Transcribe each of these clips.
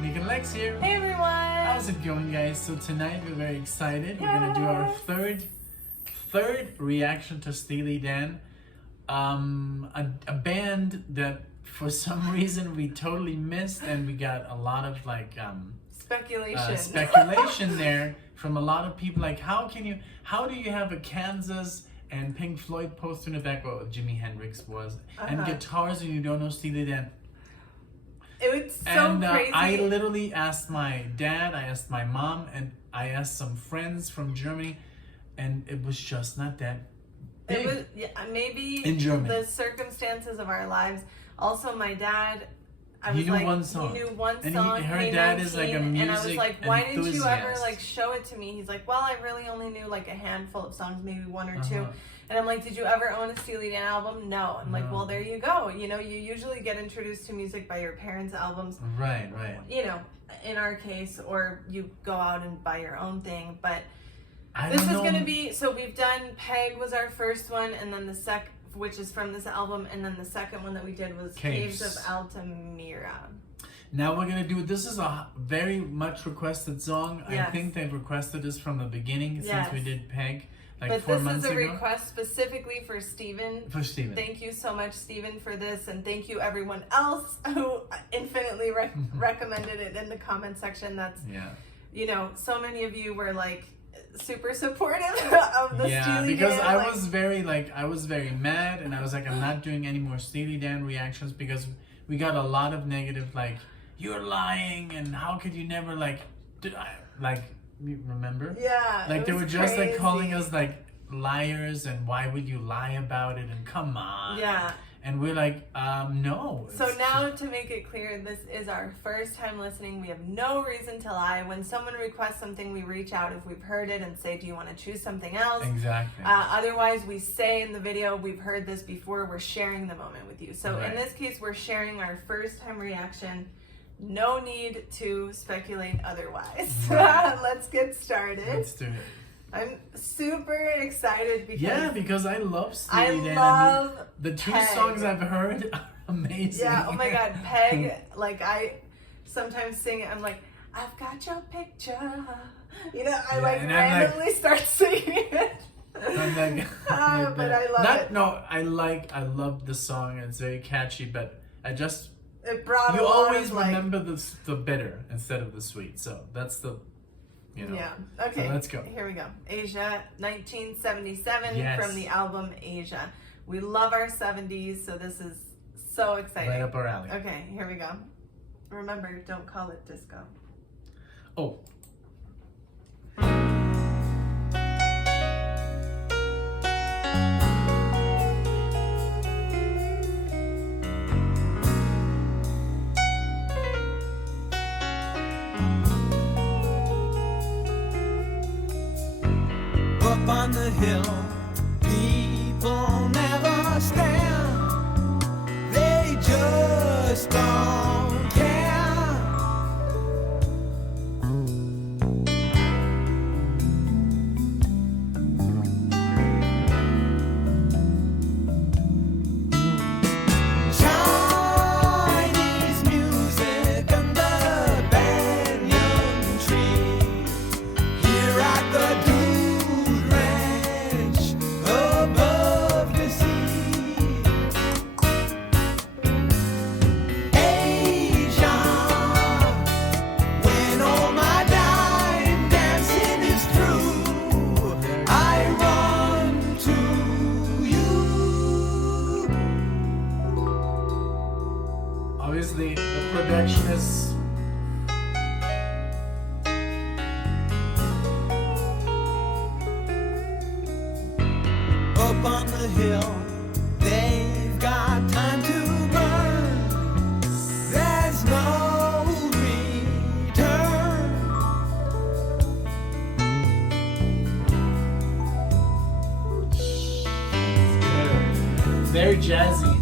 Nick and Lex here. Hey everyone! How's it going, guys? So tonight we're very excited. We're gonna do our third reaction to Steely Dan, a band that for some reason we totally missed, and we got a lot of speculation there from a lot of people. Like, how do you have a Kansas and Pink Floyd poster in the back, what Jimi Hendrix was, and guitars, and you don't know Steely Dan? It was so crazy. I literally asked my dad, I asked my mom, and I asked some friends from Germany, and it was just not that big. It was, maybe in Germany. The circumstances of our lives. Also, my dad, He knew one song. And her dad is like a music and I was like, why didn't you ever enthusiast. show it to me? He's like, well, I really only knew a handful of songs, maybe one or two. And I'm like, did you ever own a Steely Dan album? No. I'm like, well, there you go. You usually get introduced to music by your parents' albums. Right. In our case, or you go out and buy your own thing. But this is going to be, so we've done Peg was our first one, and then which is from this album, and then the second one that we did was Caves of Altamira. Now we're gonna do, this is a very much requested song. Yes. I think they've requested this from the beginning since we did Peg, but 4 months ago. This is a request specifically for Steven. For Steven. Thank you so much, Steven, for this, and thank you everyone else who infinitely recommended it in the comment section. That's, so many of you were super supportive of the Steely Dan. Because I was very mad, and I was like, I'm not doing any more Steely Dan reactions because we got a lot of negative, you're lying, and how could you never you remember? Yeah. They were just calling us liars, and why would you lie about it, and come on. Yeah. And we're like, no. So now, to make it clear, this is our first time listening. We have no reason to lie. When someone requests something, we reach out if we've heard it and say, do you want to choose something else? Exactly. Otherwise, we say in the video, we've heard this before. We're sharing the moment with you. So in this case, we're sharing our first time reaction. No need to speculate otherwise. Let's get started. Let's do it. I'm super excited because I love Steely Dan. I love the two Peg. songs I've heard are amazing. Yeah, oh my god, Peg, I sometimes sing it, I'm like, I've got your picture. I randomly start singing it. I'm but I love it. No, I love the song, and it's very catchy, but it brought you a lot always of, remember the bitter instead of the sweet, so that's the Yeah. Okay. So let's go. Here we go. Asia, 1977, Yes. from the album Asia. We love our 70s, so this is so exciting. Right up our alley. Okay, here we go. Remember, don't call it disco. Oh. Up on the hill, people never stand. They just don't care. Chinese music under banyan tree. Here at the above the sea. Asia, when all my line dancing is through, I run to you. Obviously, the production is up on the hill, they've got time to burn. There's no return. very jazzy.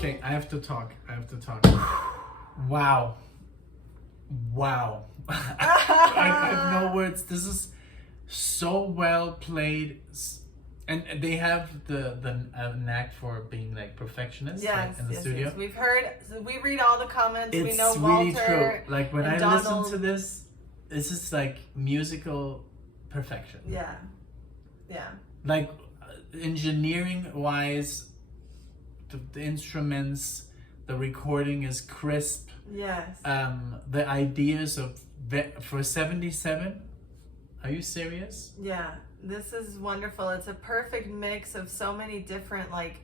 Okay, I have to talk. Wow. I have no words. This is so well played. And they have the knack for being like perfectionists in the studio. Yes. We've heard, we read all the comments. It's we know really Walter. true. Like when I Donald. listen to this is like musical perfection. Yeah. Like engineering wise, the instruments, the recording is crisp. Yes. The ideas of for 77. Are you serious? Yeah. This is wonderful. It's a perfect mix of so many different like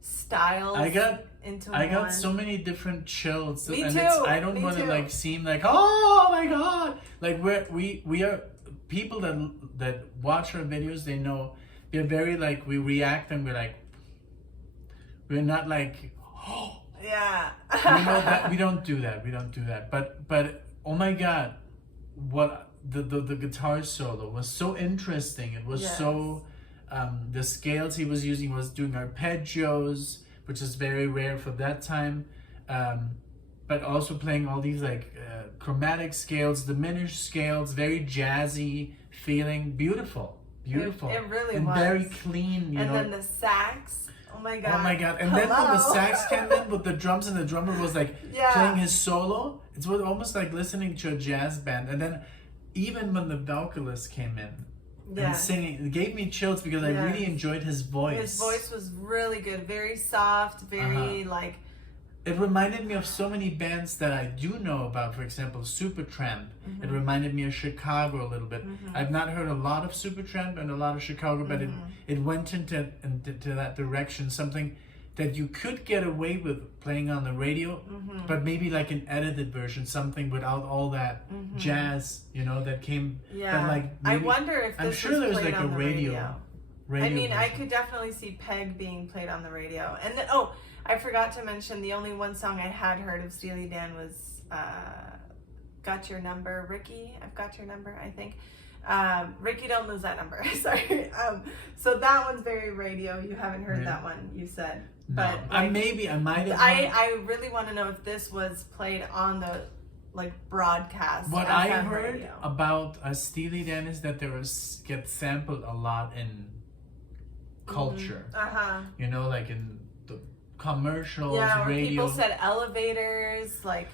styles. I got one. so many different chills. Me and too. I don't Me want to too. like seem like, oh my god. Like we are people that watch our videos, they know we're very like, we react and we're not like, oh Yeah. we know that we don't do that. But oh my god, what the guitar solo was so interesting. It was so the scales he was using was doing arpeggios, which is very rare for that time, but also playing all these like chromatic scales, diminished scales, very jazzy feeling, beautiful. It really and was. Very clean, you and know. then the sax. Oh my god. And then when the Hello. sax came in with the drums and the drummer was like playing his solo, it was almost like listening to a jazz band. And then even when the vocalist came in and singing, it gave me chills because I really enjoyed his voice. His voice was really good, very soft, very like. It reminded me of so many bands that I do know about. For example, Supertramp. It reminded me of Chicago a little bit. I've not heard a lot of Supertramp and a lot of Chicago, but it went into that direction. Something that you could get away with playing on the radio, but maybe like an edited version, something without all that jazz, you know, that came. Yeah. But like I maybe, wonder if this I'm sure was there's played like on a the radio. I mean, I version. could definitely see Peg being played on the radio. And I forgot to mention the only one song I had heard of Steely Dan was Got Your Number, Ricky. I've got your number, I think. Ricky, don't lose that number. Sorry. So that one's very radio. You haven't heard that one, you said. No, But like, maybe I might have. I really want to know if this was played on the like broadcast. What FM I heard radio. about Steely Dan is that gets sampled a lot in culture. You know, like in the commercials, or radio. people said elevators, like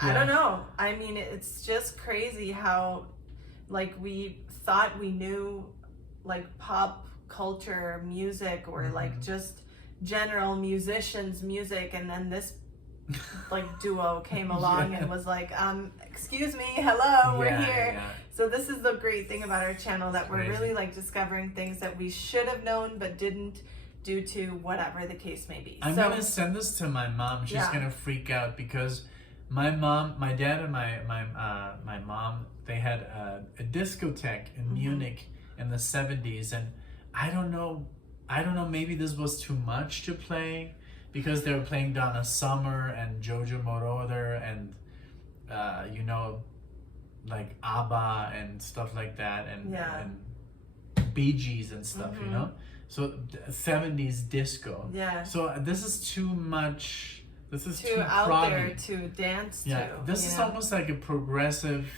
I don't know. I mean, it's just crazy how like we thought we knew like pop culture music or like just general musicians music, and then this like duo came along and was like, excuse me, hello, we're here. So this is the great thing about our channel, that we're really like discovering things that we should have known but didn't, due to whatever the case may be. I'm gonna send this to my mom. She's gonna freak out because my dad and my mom, they had a discotheque in Munich in the 70s, and I don't know, maybe this was too much to play because they were playing Donna Summer and Jojo Moroder and you know, like ABBA and stuff like that, and Bee Gees and stuff, you know. So 70s disco. Yeah. So this is too much. This is too out proggy. there to dance to. Yeah, this is almost like a progressive.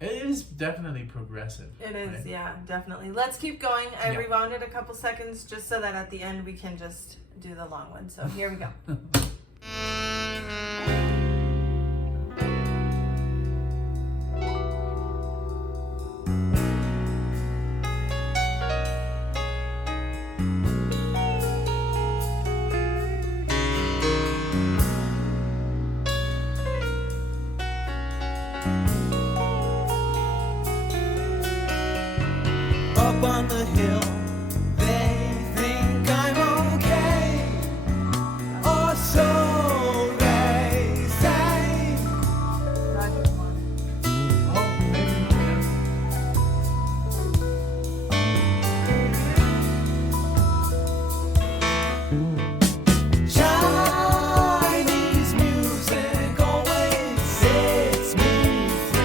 It is definitely progressive. It is, right? yeah, definitely. Let's keep going. I rewound it a couple seconds just so that at the end we can just do the long one. So here we go. Up on the hill, they think I'm okay, or so they say. Oh, maybe. Chinese music always sets me free.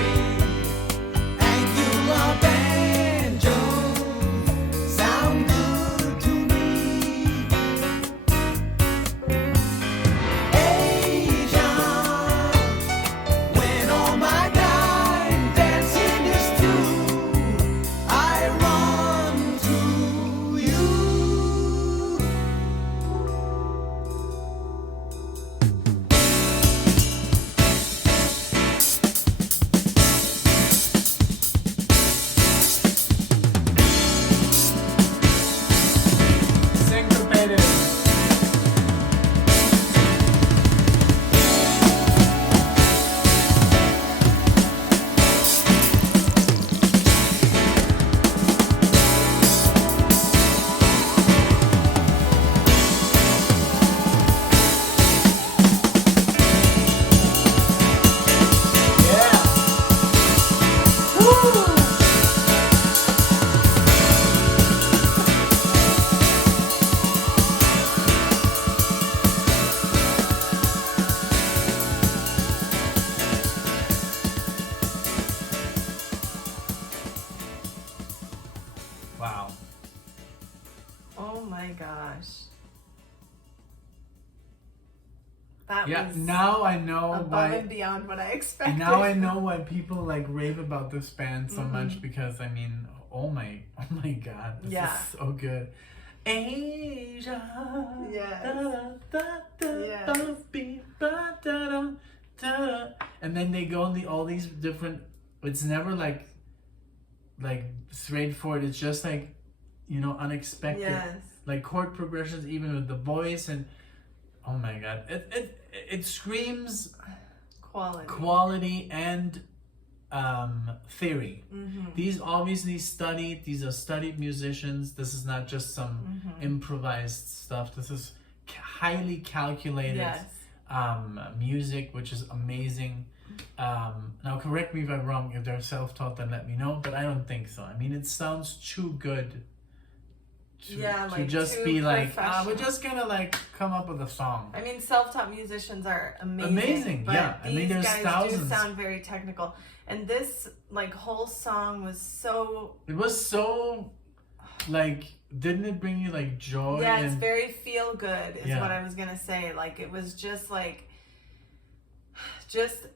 gosh. That Yeah, was now I know above why. and beyond what I expected. Now I know why people like rave about this band so much, because I mean, oh my God, this Yeah. is so good. Asia. Yes. Da, da, da. And then they go in all these different. It's never like straightforward. It's just like, you know, unexpected. Yes. Like chord progressions, even with the voice, and oh my God, it screams quality and theory. These obviously studied. These are studied musicians. This is not just some improvised stuff. This is highly calculated music, which is amazing. Now, correct me if I'm wrong. If they're self-taught, then let me know. But I don't think so. I mean, it sounds too good to just be like, we're just gonna like come up with a song. I mean, self-taught musicians are amazing. But yeah. I mean, there's guys thousands. do sound very technical, and this like whole song was so. It was so, like, didn't it bring you like joy? Yeah, it's very feel good. Is Yeah. what I was gonna say. Like it was just like, just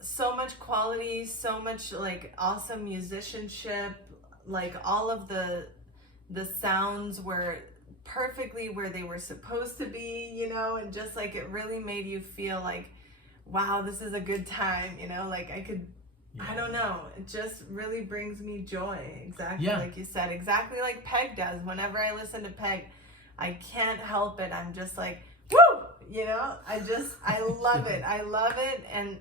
so much quality, so much like awesome musicianship. Like all of the sounds were perfectly where they were supposed to be, you know, and just like it really made you feel like, wow, this is a good time, you know, like I don't know, it just really brings me joy, exactly like you said, exactly like Peg does. Whenever I listen to Peg, I can't help it. I'm just like, woo, you know, I love it. I love it. And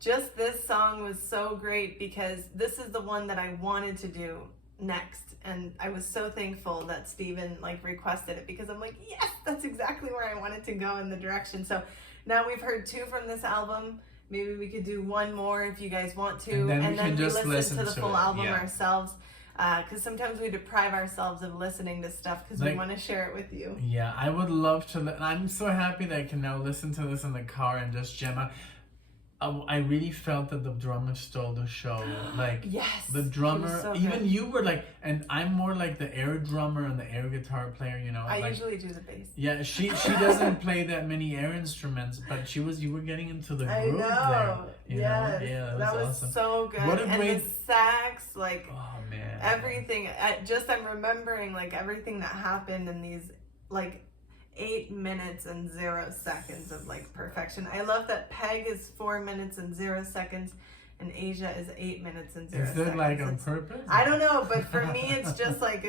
just this song was so great because this is the one that I wanted to do next, and I was so thankful that Steven like requested it, because I'm like, yes, that's exactly where I wanted to go in the direction. So now we've heard 2 from this album. Maybe we could do 1 more if you guys want to, and then we listen to the full album ourselves, because sometimes we deprive ourselves of listening to stuff because we want to share it with you. Yeah, I would love to. I'm so happy that I can now listen to this in the car and just jam out. I really felt that the drummer stole the show. Like, yes, the drummer, so even good. You were like, and I'm more like the air drummer and the air guitar player, you know. I usually do the bass. Yeah, she doesn't play that many air instruments, but you were getting into the groove there. You know? Yeah, that was awesome. So good. What a great... And the sax, like, oh man, everything. I'm remembering like everything that happened in these like 8 minutes and 0 seconds of like perfection. I love that Peg is 4 minutes and 0 seconds and Asia is 8 minutes and 0 seconds. Is it like on purpose? I don't know, but for me it's just like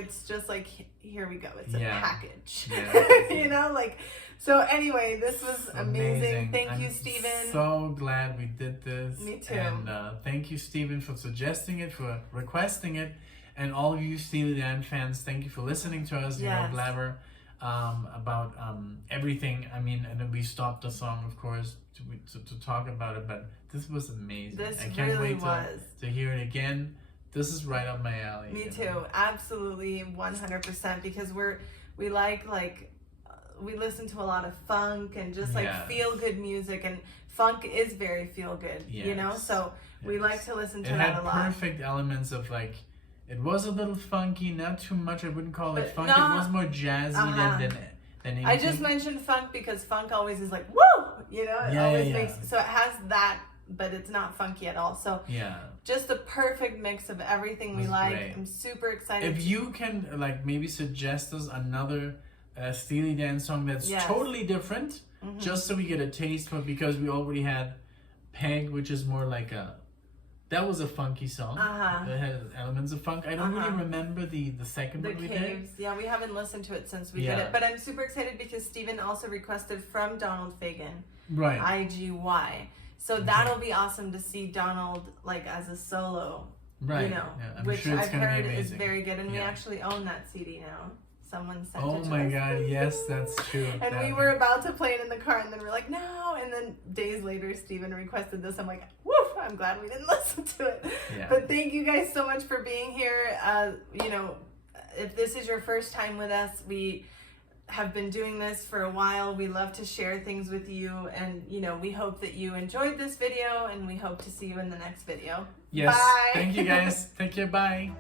here we go. It's a package. Yeah. You know, like, so anyway, this was amazing. Thank you, Steven. So glad we did this. Me too. And thank you, Steven, for suggesting it, for requesting it, and all of you Steely Dan fans, thank you for listening to us. You know, blabber about everything. I mean, and then we stopped the song, of course, to talk about it, but this was amazing. I can't wait to hear it again. This is right up my alley. Me too. Absolutely 100%, because we listen to a lot of funk and just like feel good music, and funk is very feel good, you know, so we like to listen to that a lot. It had perfect elements of like, it was a little funky, not too much. I wouldn't call it funk. It was more jazzy than anything. I just mentioned funk because funk always is like, woo, you know, it always makes, so it has that, but it's not funky at all. So just the perfect mix of everything we like. Great. I'm super excited. If you can like maybe suggest us another Steely Dan song that's totally different, just so we get a taste for, because we already had Peg, which is more like that was a funky song. It had elements of funk. I don't really remember the second one we did. Yeah, we haven't listened to it since we did it. But I'm super excited because Steven also requested from Donald Fagen. Right. IGY. So that'll be awesome to see Donald like as a solo. Right. You know, which sure I've heard is very good. And we actually own that CD now. Someone sent it to us. Oh my God, yes, that's true. And we were about to play it in the car, and then we're like, no. And then days later, Steven requested this. I'm like, woof, I'm glad we didn't listen to it. Yeah. But thank you guys so much for being here. You know, if this is your first time with us, we have been doing this for a while. We love to share things with you. And, you know, we hope that you enjoyed this video, and we hope to see you in the next video. Yes. Bye. Thank you, guys. Take care. Bye.